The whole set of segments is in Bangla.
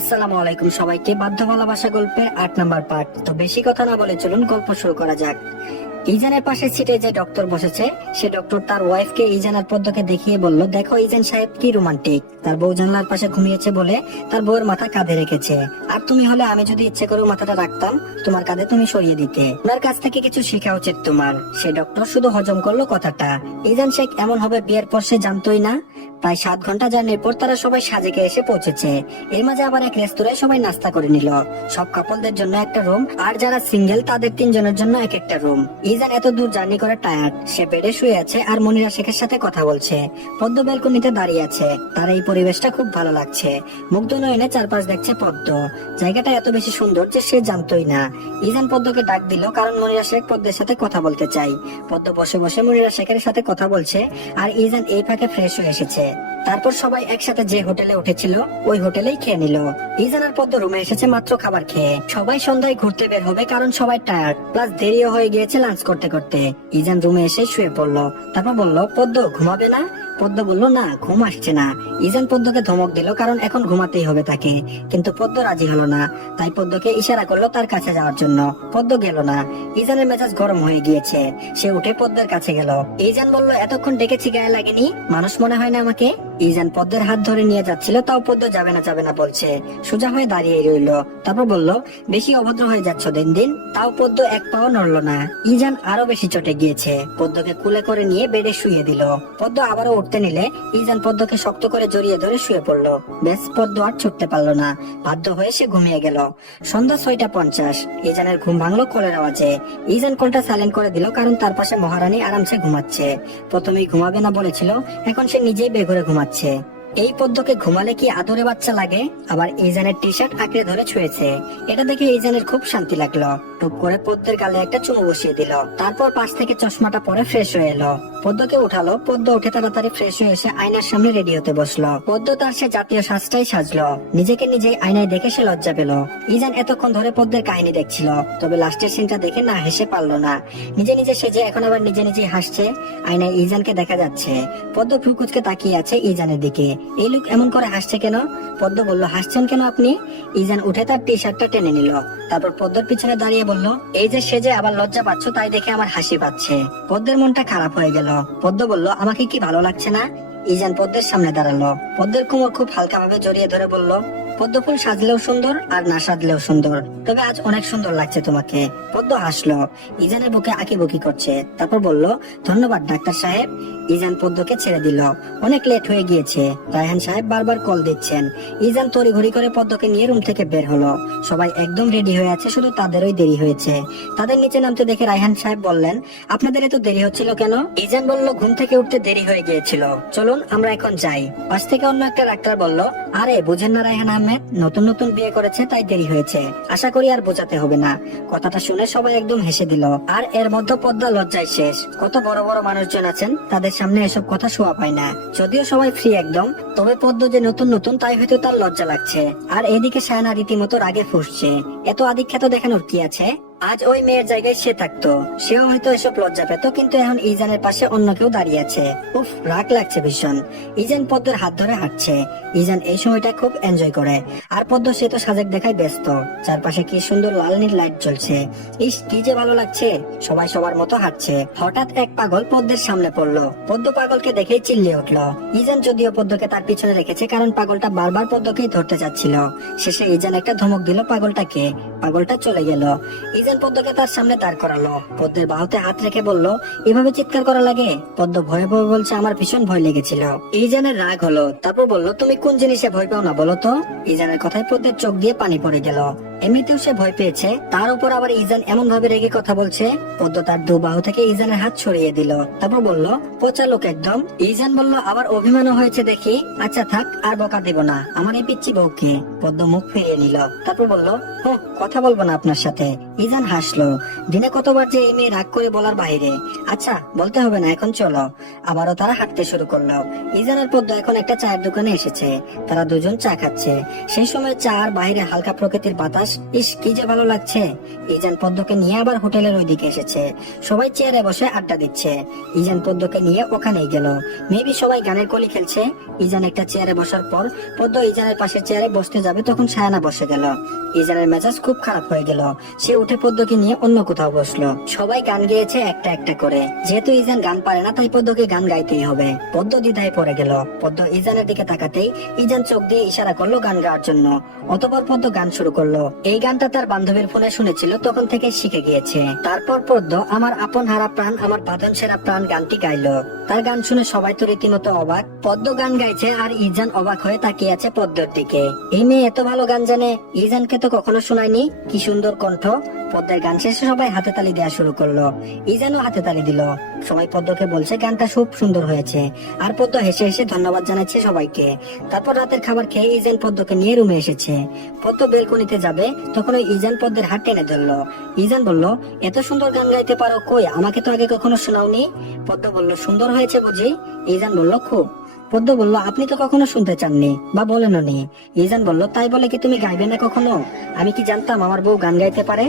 আসসালামু আলাইকুম সবাইকে। বাধ্য ভালোবাসা গল্পের ৮ নাম্বার পার্ট। তো বেশি কথা না বলে চলুন গল্প শুরু করা যাক। ইজানের পাশে সিটে যে ডক্টর বসেছে, সে ডক্টর তার ওয়াইফকে ইজান আর পদ্মকে দেখিয়ে বলল, দেখো ইজান সাহেব কি রোমান্টিক। তার বউ জানলার পাশে ঘুমিয়েছে বলে তার বউয়ের মাথা কাঁধে রেখেছে। আর তুমি হলে আমি যদি ইচ্ছে করে মাথাটা রাখতাম তোমার কাঁধে, তুমি সরিয়ে দিতে। ওনার কাছ থেকে কিছু শেখা উচিত তোমার। সে ডক্টর শুধু হজম করলো কথাটা। ইজান শেখ এমন হবে বিয়ের পর সে জানতোই না। প্রায় ৭ ঘন্টা জার্নির পর তারা সবাই সাজেকে এসে পৌঁছেছে। এর মাঝে আবার এক রেস্তোরাঁয় সবাই নাস্তা করে নিল। সব কাপলদের জন্য একটা রুম, আর যারা সিঙ্গেল তাদের ৩ জনের জন্য এক একটা রুম। ইজান এত দূর জার্নি করে টায়ার্ড, সে বেডে শুয়ে আছে আর মনিরা শেখের সাথে কথা বলছে। পদ্ম ব্যালকনিতে দাঁড়িয়ে আছে, তার এই পরিবেশটা খুব ভালো লাগছে। মুগ্ধ নয়নে চারপাশ দেখছে পদ্ম। জায়গাটা এত বেশি সুন্দর যে সে জানতোই না। ইজান পদ্মকে ডাক দিল কারণ মনিরা শেখ পদ্মের সাথে কথা বলতে চাই। পদ্ম বসে বসে মনিরা শেখের সাথে কথা বলছে আর ইজান এই ফাঁকে ফ্রেশ হয়ে এসেছে। তারপর সবাই একসাথে যে হোটেলে উঠেছিল ওই হোটেলেই খেয়ে নিল। ইজান আর পদ্ম রুমে এসেছে মাত্র খাবার খেয়ে। সবাই সন্ধ্যায় ঘুরতে বের হবে কারণ সবাই টায়ার্ড, প্লাস দেরিও হয়ে গিয়েছে লাঞ্চ করতে করতে। ইজান রুমে এসে শুয়ে পড়লো। তারপর বলল, পদ্ম ঘুমাবে না? পদ্ম বলল, না ঘুম আসছে না। ইজান পদ্মকে ধমক দিল কারণ এখন ঘুমাতেই হবে তাকে, কিন্তু পদ্ম রাজি হলো না। তাই পদ্মকে ইশারা করলো তার কাছে যাওয়ার জন্য। পদ্ম গেল না। ইজানের মেজাজ গরম হয়ে গিয়েছে, সে উঠে পদ্মের কাছে গেল। ইজান বলল, এতক্ষণ ডেকেছি গায়ে লাগেনি? মানুষ মনে হয় না আমাকে? ইজান পদ্মের হাত ধরে নিয়ে যাচ্ছিল, তাও পদ্ম যাবে না বলছে। সোজা হয়ে দাঁড়িয়ে রইল। তারপর বলল, বেশি অভদ্র হয়ে যাচ্ছ দিন দিন। তাও পদ্ম এক পাও নড়ল না। ইজান আরো বেশি চটে গিয়েছে। পদ্মকে কুলে করে নিয়ে বেডে শুয়ে দিল। পদ্ম আবারও উঠতে নিলে ইজান পদ্মকে শক্ত করে জড়িয়ে ধরে শুয়ে পড়লো। বেশ, পদ্ম আর ছুটতে পারলো না। বাধ্য হয়ে সে ঘুমিয়ে গেল। সন্ধ্যা ৬টা ৫০। ইজানের ঘুম ভাঙলো কোলের আওয়াজে। ইজান কলটা সাইলেন্ট করে দিল কারণ তার পাশে মহারানী আরামসে ঘুমাচ্ছে। প্রথমেই ঘুমাবে না বলেছিল, এখন সে নিজেই বেঘরে ঘুমাচ্ছে। এই পদ্মকে ঘুমালে কি আদরে বাচ্চা লাগে। আবার ইজানের টি শার্ট আঁকড়ে ধরে ছুঁয়েছে। এটা দেখে ইজানের খুব শান্তি লাগলো। টুপ করে পদ্মের গালে একটা চুমু বসিয়ে দিল। তারপর পাশ থেকে চশমাটা পরে ফ্রেশ হয়ে এলো। পদ্মকে উঠালো। পদ্ম উঠে তাড়াতাড়ি ফ্রেশ হয়ে এসে আয়নার সামনে রেডি হতে বসলো। পদ্ম তার সে জাতীয় সাজটাই সাজলো। নিজেকে নিজেই আয়নায় দেখে সে লজ্জা পেল। ইজান এতক্ষণ ধরে পদ্মের কাহিনী দেখছিল, তবে লাস্টের সিনটা দেখে না হেসে পারলো না। নিজে নিজে সেজে এখন আবার নিজে নিজেই হাসছে। আয়নায় ইজানকে দেখা যাচ্ছে। পদ্ম ফুকুচকে তাকিয়ে আছে ইজানের দিকে। এই লোক এমন করে হাসছে কেন? পদ্ম বলল, হাসছেন কেন আপনি? ইজান উঠে তার টি শার্টটা টেনে নিল। তারপর পদ্মের পিছনে দাঁড়িয়ে বলল, এই যে সেজে আবার লজ্জা পাচ্ছ তাই দেখে আমার হাসি পাচ্ছে। পদ্মের মনটা খারাপ হয়ে গেল। পদ্ম বলল, আমাকে কি ভালো লাগছে না? ইজান পদ্মের সামনে দাঁড়ালো। পদ্মের কোমর খুব হালকা ভাবে জড়িয়ে ধরে বলল, পদ্ম ফুল সাজলেও সুন্দর আর না সাজলেও সুন্দর, তবে আজ অনেক সুন্দর লাগছে তোমাকে। পদ্ম হাসলো। ইজানের বুকে আঁকিবুকি করছে। তারপর বলল, ধন্যবাদ ডাক্তার সাহেব। ইজান পদ্মকে ছেড়ে দিল। অনেক লেট হয়ে গিয়েছে। রায়হান সাহেব বারবার কল দিচ্ছেন। ইজান তড়িঘড়ি করে পদ্মকে নিয়ে রুম থেকে বের হলো। সবাই একদম রেডি হয়ে আছে, শুধু তাদেরই দেরি হয়েছে। তাদের নিচে নামতে দেখে রায়হান সাহেব বললেন, আপনাদের এত দেরি হচ্ছিল কেন? ইজান বলল, ঘুম থেকে উঠতে দেরি হয়ে গিয়েছিল, চলুন আমরা এখন যাই। পাশ থেকে অন্য একটা ডাক্তার বলল, আরে বুঝেন না রায়হান আহমেদ নতুন নতুন বিয়ে করেছে তাই দেরি হয়েছে, আশা করি আর বোঝাতে হবে না। কথাটা শুনে সবাই একদম হেসে দিল। আর এর মধ্যে পদ্মা লজ্জায় শেষ। কত বড় বড় মানুষজন আছেন, তাদের সামনে এসব কথা শোভা পায় না। যদিও সবাই ফ্রি একদম, তবে পদ্ম যে নতুন নতুন তাই হয়তো তার লজ্জা লাগছে। আর এদিকে সায়না রীতিমতো রাগে ফুঁসছে। এত আধিক্যতা দেখানোর কি আছে? আজ ওই মেয়ের জায়গায় সে থাকতো, সেও হয়তো এসব লজ্জা পেত, কিন্তু এখন ইজানের পাশে অন্য কেউ দাঁড়িয়ে আছে। উফ, রাগ লাগছে ভীষণ। ইজান পদ্মের হাত ধরে হাঁটছে। ইজান এই সময়টা খুব এনজয় করে। আর পদ্ম সে তো সাজেক দেখায় ব্যস্ত। চারপাশে কি সুন্দর লাল নীল লাইট জ্বলছে। ইস, কি যে ভালো লাগছে। সবাই সবার মতো হাঁটছে। হঠাৎ এক পাগল পদ্মের সামনে পড়লো। পদ্ম পাগলকে দেখেই চিল্লিয়ে উঠলো। ইজান যদিও পদ্মকে তার পিছনে রেখেছে কারণ পাগলটা বারবার পদ্মকেই ধরতে চাচ্ছিল। শেষে ইজান একটা ধমক দিল পাগলটাকে। পাগলটা চলে গেল। ইজান পদ্মকে তার সামনে দাঁড় করালো। পদ্মের বাহুতে হাত রেখে বলল, এভাবে চিৎকার করা লাগে? পদ্ম ভয়ে ভয়ে বলছে, আমার ভীষণ ভয় লেগেছিল। ইজানের রাগ হলো। তারপর বলল, তুমি কোন জিনিসে ভয় পাও না বলো তো? ইজানের কথায় পদ্মের চোখ দিয়ে পানি পড়ে গেল। এমনিতেও সে ভয় পেয়েছে, তার উপর আবার ইজান এমন ভাবে রেগে কথা বলছে। পদ্ম তার দু বাহু থেকে ইজানের হাত সরিয়ে দিল। তারপর বলল, পচা লোক একদম। ইজান বলল, আবার অভিমানও হয়েছে দেখি। আচ্ছা থাক, আর বকা দেব না আমার এই পিচ্চি বউকে। পদ্ম মুখ ফিরিয়ে নিল। তারপর বলল, কথা বলবো না আপনার সাথে। ইজান হাসলো। দিনে কতবার যে এই মেয়ে রাগ করে বলার বাইরে। আচ্ছা বলতে হবে না, এখন চলো। আবারও তারা হাঁটতে শুরু করলো। ইজান আর পদ্ম এখন একটা চায়ের দোকানে এসেছে। তারা দুজন চা খাচ্ছে। সেই সময় চা আর বাইরে হালকা প্রকৃতির বাতাস বাতাস, ইস কি যে ভালো লাগছে। ইজান পদ্মকে নিয়ে আবার হোটেলের ওইদিকে এসেছে। সবাই চেয়ারে বসে আড্ডা দিচ্ছে। ইজান পদ্মকে নিয়ে ওখানেই গেল। মেবি সবাই গানের কলি খেলছে। ইজান একটা চেয়ারে বসার পর পদ্ম ইজানের পাশের চেয়ারে বসতে যাবে, তখন সায়ানা বসে গেল। ইজানের মেজাজ খুব খারাপ হয়ে গেল। সে উঠে পদ্মকে নিয়ে অন্য কোথাও বসলো। সবাই গান গেয়েছে একটা একটা করে। যেহেতু ইজান গান পারে না, তাই পদ্মকে গান গাইতেই হবে। পদ্ম দ্বিধায় পড়ে গেল। পদ্ম ইজানের দিকে তাকাতেই ইজান চোখ দিয়ে ইশারা করলো গান গাওয়ার জন্য। অতঃপর পদ্ম গান শুরু করলো। এই গানটা তার বান্ধবীর ফোনে শুনেছিল, তখন থেকে শিখে গিয়েছে। তারপর পদ্ম আমার আপন হারা প্রাণ আমার বাঁধন সেরা প্রাণ গানটি গাইলো। তার গান শুনে সবাই তো রীতিমতো অবাক। পদ্ম গান গাইছে আর ইজান অবাক হয়ে তাকিয়ে আছে পদ্মর দিকে। এই মেয়ে এত ভালো গান জানে, ইজানকে তো কখনো শোনায়নি। কি সুন্দর কণ্ঠ। পদ্মের গান শেষে সবাই হাতে তালি দেওয়া শুরু করলো। ইজানও হাতে তালি দিল। সবাই পদ্মকে বলছে গানটা খুব সুন্দর হয়েছে। আর পদ্ম হেসে হেসে ধন্যবাদ জানাচ্ছে সবাইকে। তারপর রাতের খাবার খেয়ে ইজান পদ্মকে নিয়ে রুমে এসেছে। পদ্ম বেলকনিতে যাবে, তখন ওই ইজান পদ্মের হাত টেনে ধরলো। ইজান বলল, এত সুন্দর গান গাইতে পারো, কই আমাকে তো আগে কখনো শোনাওনি। পদ্ম বলল, সুন্দর হয়েছে বুঝি। ইজান বলল, খুব। পদ্ম বলল, আপনি তো কখনো শুনতে চাননি বা বলেনও নি। ইজান বলল, তাই বলে কি তুমি গাইবে না কখনো? আমি কি জানতাম আমার বউ গান গাইতে পারে?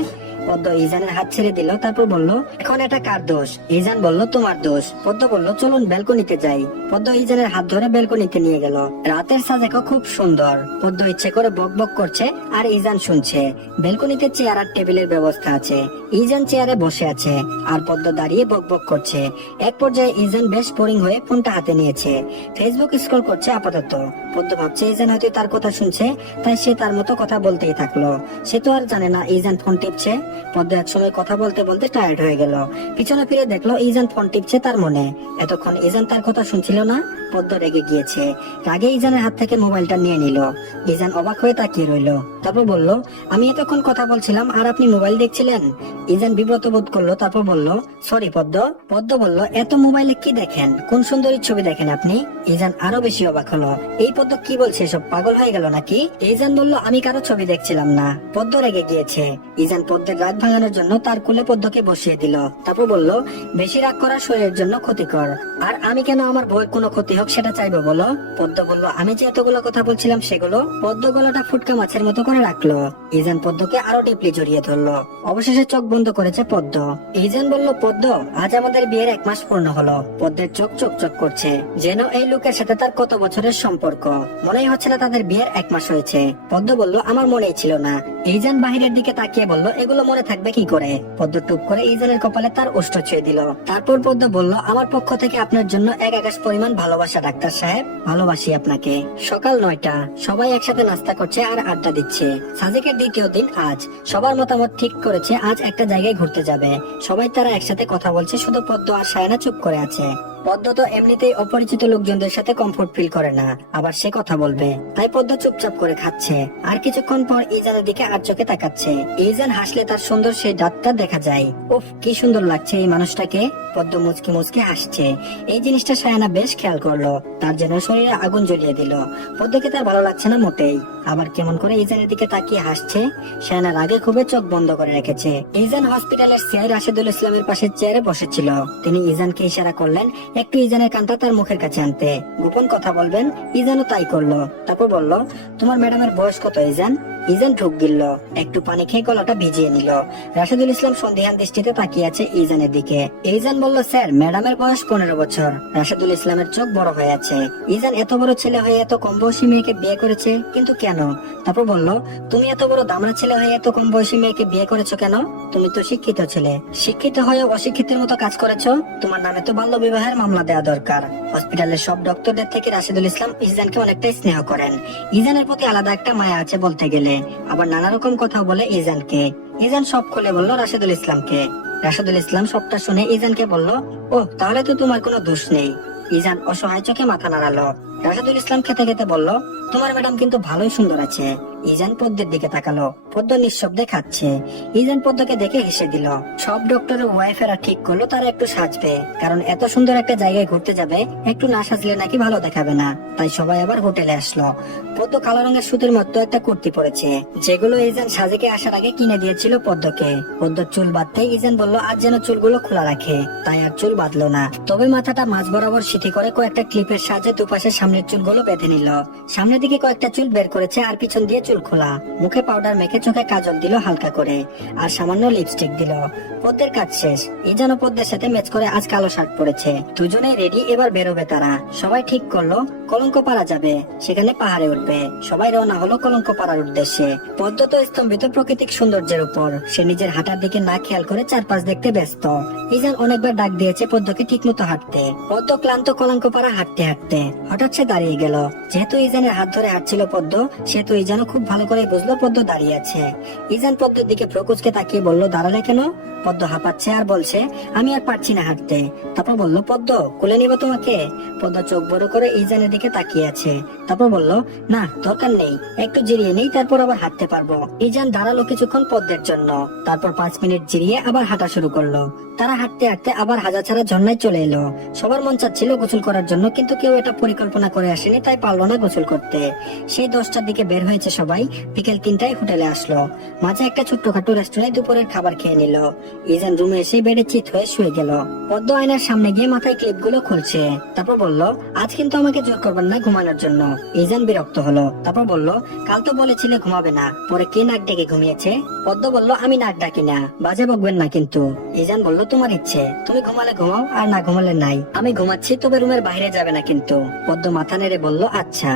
পদ্ম ইজানের হাত ছেড়ে দিল। তারপর বলল, এখন এটা কার দোষ? ইজান বলল, তোমার দোষ। পদ্ম বলল, চলুন ব্যালকনিতে যাই। পদ্ম ইজানের হাত ধরে ব্যালকনিতে নিয়ে গেল। রাতের সাজেকো খুব সুন্দর। পদ্ম ইচ্ছে করে বক বক করছে আর ইজান শুনছে। ব্যালকনিতে চেয়ার আর টেবিলের ব্যবস্থা আছে। ইজান চেয়ারে বসে আছে আর পদ্ম দাঁড়িয়ে বক বক করছে। এক পর্যায়ে ইজান বেশ বোরিং হয়ে ফোনটা হাতে নিয়েছে। ফেসবুক স্ক্রল করছে আপাতত। পদ্ম ভাবছে ইজান হয়তো তার কথা শুনছে, তাই সে তার মতো কথা বলতেই থাকলো। সে তো আর জানে না ইজান ফোন টিপছে। পদ্ম একসময় কথা বলতে বলতে টায়ার্ড হয়ে গেল। পিছনে ফিরে দেখলো ইজান ফোন টিপছে তার মনে। এতক্ষণ ইজান তার কথা শুনছিল না। পদ্ম রেগে গিয়েছে। রাগে ইজানের হাত থেকে মোবাইলটা নিয়ে নিল। ইজান অবাক হয়ে তাকিয়ে রইল। তারপর বলল, আমি এতক্ষণ কথা বলছিলাম আর আপনি মোবাইল দেখছিলেন? ইজান বিব্রত বোধ করলো। তারপর বলল, সরি পদ্ম। পদ্ম বলল, এত মোবাইলে কি দেখেন? কোন সুন্দরী ছবি দেখেন আপনি? ইজান আরো বেশি অবাক হলো। এই পদ্ম কি বলছে, সব পাগল হয়ে গেল নাকি? ইজান বলল, আমি কারো ছবি দেখছিলাম না। পদ্ম রেগে গিয়েছে। ইজান পদ্মের রাগ ভাঙানোর জন্য তার কোলে পদ্মকে বসিয়ে দিল। তারপর বলল, বেশি রাগ করা শরীরের জন্য ক্ষতিকর। আর আমি কেন আমার বউয়ের কোনো ক্ষতি হোক সেটা চাইবো বলো? পদ্ম বলল, আমি যে এতগুলো কথা বলছিলাম সেগুলো। পদ্ম গলাটা ফুটকা মাছের মতো করে রাখলো। ইজান পদ্মকে আরো ডিপলি জড়িয়ে ধরলো। অবশেষে চোখ বন্ধ করেছে পদ্ম। ইজান বলল, পদ্ম আজ আমাদের বিয়ের 1 মাস পূর্ণ হলো। পদ্মের চোখ চোখ চোখ করছে, যেন এই লোকের সাথে তার কত বছরের সম্পর্ক। মনেই হচ্ছে না তাদের বিয়ের 1 মাস হয়েছে। পদ্ম বলল, আমার মনেই ছিল না। ইজান বাহিরের দিকে তাকিয়ে বলল, এগুলো মনে থাকবে কি করে? পদ্ম টুপ করে ইজানের কপালে তার ওষ্ঠ ছুঁয়ে দিল। তারপর পদ্ম বলল, আমার পক্ষ থেকে আপনার জন্য 1 আকাশ পরিমাণ ভালোবাসা ডাক্তার সাহেব। ভালোবাসি আপনাকে। সকাল 9টা। সবাই একসাথে নাস্তা করছে আর আড্ডা দিচ্ছে। সাজেকের দ্বিতীয় দিন আজ। সবার মতামত ঠিক করেছে আজ একটা জায়গায় ঘুরতে যাবে। সবাই তারা একসাথে কথা বলছে, শুধু পদ্ম আর সায়না চুপ করে আছে। পদ্ম তো এমনিতেই অপরিচিত লোকজনদের সাথে কমফোর্ট ফিল করে না, আবার সে কথা বলবে। তাই পদ্ম চুপচাপ করে খাচ্ছে। আর কিছুক্ষণ পর ইজানের দিকে আর চোখে তাকাচ্ছে। ইজান হাসলে তার সুন্দর সেই দাঁতটা দেখা যায়। উফ, কি সুন্দর লাগছে এই মানুষটাকে। পদ্ম মুচকি মুচকি হাসছে। এই জিনিসটা সায়না বেশ খেয়াল করলো। তার যেন শরীরে আগুন জ্বলিয়ে দিল। পদ্মকে তার ভালো লাগছে না মোটেই। আবার কেমন করে ইজানের দিকে তাকিয়ে হাসছে। সায়না রাগে খুবই চোখ বন্ধ করে রেখেছে। ইজান হসপিটালের সিআই রাশেদুল ইসলামের পাশে চেয়ারে বসেছিল। তিনি ইজানকে ইশারা করলেন একটু ইজানের কানটা তার মুখের কাছে আনতে। গোপন কথা বলবেন। ইজানও তাই করলো। তারপর বলল, তোমার ম্যাডামের বয়স কত ইজান? ইজান ঢুক গিলল। একটু পানি খেয়ে গলাটা ভিজিয়ে নিল। রাশেদুল ইসলাম সন্দেহান দৃষ্টিতে তাকিয়ে আছে ইজানের দিকে। ইজান বলল, স্যার ম্যাডামের বয়স 15 বছর। রাশেদুল ইসলামের চোখ বড় হয়ে আছে। ইজান এত বড় ছেলে হয়ে এত কম বয়সী মেয়েকে বিয়ে করেছে, কিন্তু কেন? তারপর বলল, তুমি এত বড় দামড়া ছেলে হয়ে এত কম বয়সী মেয়েকে বিয়ে করেছো কেন? তুমি তো শিক্ষিত ছেলে। শিক্ষিত হয়ে অশিক্ষিতের মতো কাজ করেছো। তোমার নামে তো বাল্য বিবাহের মামলা দেওয়া দরকার। হসপিটালের সব ডক্টরদের থেকে রাশেদুল ইসলাম ইজানকে অনেকটাই স্নেহ করেন। ইজানের প্রতি আলাদা একটা মায়া আছে বলতে গেলে। আবার নানা রকম কথা বলে ইজানকে। ইজান সব খুলে বলল রাশেদুল ইসলামকে। রাশেদুল ইসলাম সবটা শুনে ইজানকে বলল, ওহ, তাহলে তো তোমার কোনো দোষ নেই। ইজান অসহায় চোখে মাথা নাড়ালো। রাশেদুল ইসলাম খেতে খেতে বলল, তোমার ম্যাডাম কিন্তু ভালোই সুন্দর আছে। ইজান পদ্মের দিকে তাকালো। পদ্ম নিঃশব্দে খাচ্ছে। ইজান পদ্মকে দেখে হেসে দিল। সব ডক্টরের ওয়াইফেরা ঠিক করলো তারা একটু সাজবে, কারণ এত সুন্দর একটা জায়গায় ঘুরতে যাবে, একটু না সাজলে নাকি ভালো দেখাবে না। তাই সবাই আবার হোটেলে আসলো। পদ্ম কালো রঙের সুতির মতো একটা কুর্তি পরেছে, যেগুলো ইজান সাজেকে আসার আগে কিনে দিয়েছিল পদ্মকে। পদ্মর চুল বাঁধতে ইজান বলল আজ যেন চুলগুলো খোলা রাখে, তাই আর চুল বাঁধলো না। তবে মাথাটা মাঝ বরাবর সিথি করে কয়েকটা ক্লিপের সাহায্যে দুপাশের সামনের চুলগুলো বেঁধে নিল। সামনের দিকে কয়েকটা চুল বের করেছে আর পিছন দিয়ে চুল খোলা, মুখে পাউডার মেখে চোখে কাজল দিল হালকা করে, আর সামান্য লিপস্টিক দিল। পদ্মের কাজ শেষ। ইজানও পদ্মের সাথে ম্যাচ করে আজ কালো শার্ট পরেছে। দুজনেই রেডি, এবার বেরোবে তারা। সবাই ঠিক করলো কলঙ্ক পাড়া যাবে, সেখানে পাহাড়ে উঠবে। সবাই রওনা হলো কলঙ্ক পাড়ার উদ্দেশ্যে। পদ্ম তো স্তম্ভিত প্রাকৃতিক সৌন্দর্যের উপর, সে নিজের হাঁটার দিকে না খেয়াল করে চারপাশ দেখতে ব্যস্ত। ইজান অনেকবার ডাক দিয়েছে পদ্মকে ঠিক মতো হাঁটতে। পদ্ম ক্লান্ত কলঙ্ক পাড়া হাঁটতে হাঁটতে হঠাৎ সে দাঁড়িয়ে গেল। যেহেতু ইজানের হাত ধরে হাঁটছিল পদ্ম, সেহেতু ইজানও খুব ভালো করে বুঝলো পদ্ম দাঁড়িয়ে আছে। ইজান পদ্মের দিকে প্রকুচকে তাকিয়ে বলল, দাঁড়ালে কেন? পদ্ম হাঁপাচ্ছে আর বলছে, আমি আর পারছি না হাঁটতে। তারপর বলল, পদ্ম কোলে নিব তোমাকে? পদ্ম চোখ বড় করে ইজানের দিকে তাকিয়ে আছে। তারপর বলল, না দরকার নেই, একটু জিরিয়ে নেই, তারপর আবার হাঁটতে পারবো। ইজান দাঁড়ালো কিছুক্ষণ পদ্মের জন্য, তারপর 5 মিনিট জিরিয়ে আবার হাঁটা শুরু করলো। তারা হাঁটতে হাঁটতে আবার হাজাছাড়া ঝর্ণায় চলে এলো। সবার মন চাচ্ছিল গোসল করার জন্য, কিন্তু কেউ এটা পরিকল্পনা করে আসেনি, তাই পারলো না গোসল করতে। সেই 10টার দিকে বের হয়েছে সবাই। বিকেল 3টায় হোটেলে আসলো। মাঝে একটা ছোট্টখাটো রেস্টুরেন্টে দুপুরের খাবার খেয়ে নিল। ইজান রুমে এসে বেডে চিত হয়ে শুয়ে গেল। পদ্ম আয়নার সামনে গিয়ে মাথায় ক্লিপ গুলো খুলছে। তারপর বলল, আজ কিন্তু আমাকে জোর করবেন না ঘুমানোর জন্য। ইজান বিরক্ত হলো। তারপর বলল, কাল তো বলেছিলে ঘুমাবে না, পরে কে নাক ডেকে ঘুমিয়েছে? পদ্ম বলল, আমি নাক ডাকি না, বাজে বকবেন না কিন্তু। ইজান বলল, তোমার ইচ্ছে, তুমি ঘুমালে ঘুমাও আর না ঘুমালে নাই। আমি ঘুমাচ্ছি, তবে রুমের বাইরে যাবে না কিন্তু। পদ্ম মাথা নেড়ে বলল, আচ্ছা।